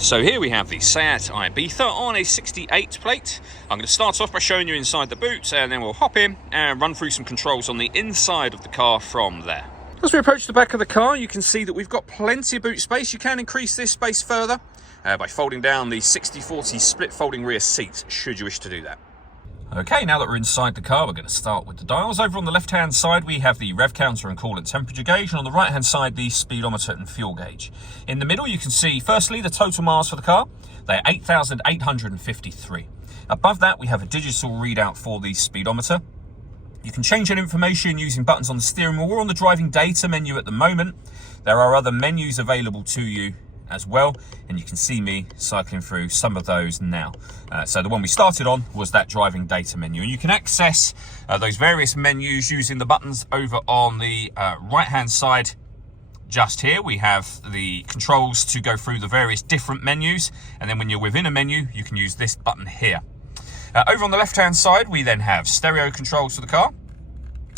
So here we have the Seat Ibiza on a 68 plate. I'm going to start off by showing you inside the boot, and then we'll hop in and run through some controls on the inside of the car from there. As we approach the back of the car, you can see that we've got plenty of boot space. You can increase this space further by folding down the 60-40 split folding rear seats, should you wish to do that. Okay, now that we're inside the car, we're going to start with the dials. Over on the left-hand side, we have the rev counter and coolant temperature gauge, and on the right-hand side, the speedometer and fuel gauge. In the middle, you can see, firstly, the total miles for the car. They're 8,853. Above that, we have a digital readout for the speedometer. You can change that information using buttons on the steering wheel. We're on the driving data menu at the moment. There are other menus available to you as well, and you can see me cycling through some of those now. So the one we started on was that driving data menu, and you can access those various menus using the buttons over on the right hand side. Just here we have the controls to go through the various different menus, and then when you're within a menu you can use this button here. Over on the left hand side we then have stereo controls for the car,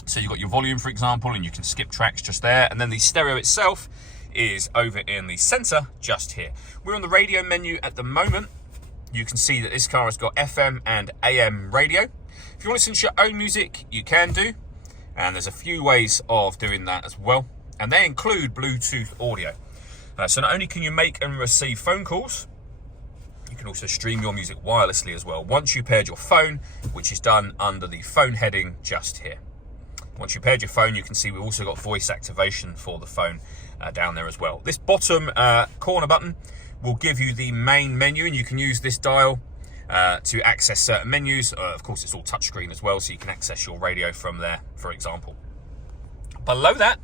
so you've got your volume, for example, and you can skip tracks just there, and then the stereo itself is over in the center just here. We're on the radio menu at the moment. You can see that this car has got FM and AM radio. If you want to listen to your own music, you can do, and there's a few ways of doing that as well, and they include Bluetooth audio. So not only can you make and receive phone calls, you can also stream your music wirelessly as well, once you paired your phone, which is done under the phone heading just here. Once you've paired your phone, you can see we've also got voice activation for the phone down there as well. This bottom corner button will give you the main menu, and you can use this dial to access certain menus. Of course, it's all touchscreen as well, so you can access your radio from there, for example. Below that,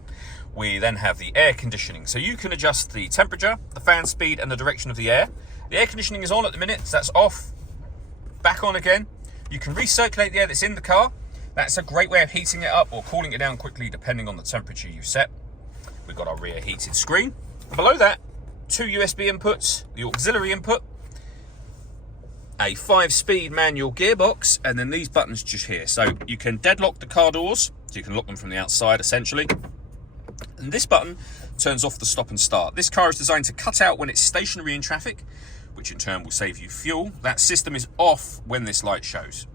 we then have the air conditioning. So you can adjust the temperature, the fan speed, and the direction of the air. The air conditioning is on at the minute, so that's off, back on again. You can recirculate the air that's in the car. That's a great way of heating it up or cooling it down quickly depending on the temperature you set. We've got our rear heated screen. Below that, 2 USB inputs, the auxiliary input, a 5-speed manual gearbox, and then these buttons just here. So you can deadlock the car doors, so you can lock them from the outside essentially. And this button turns off the stop and start. This car is designed to cut out when it's stationary in traffic, which in turn will save you fuel. That system is off when this light shows.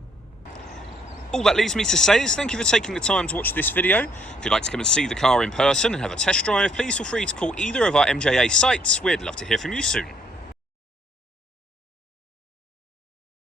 All that leaves me to say is thank you for taking the time to watch this video. If you'd like to come and see the car in person and have a test drive, please feel free to call either of our MJA sites. We'd love to hear from you soon.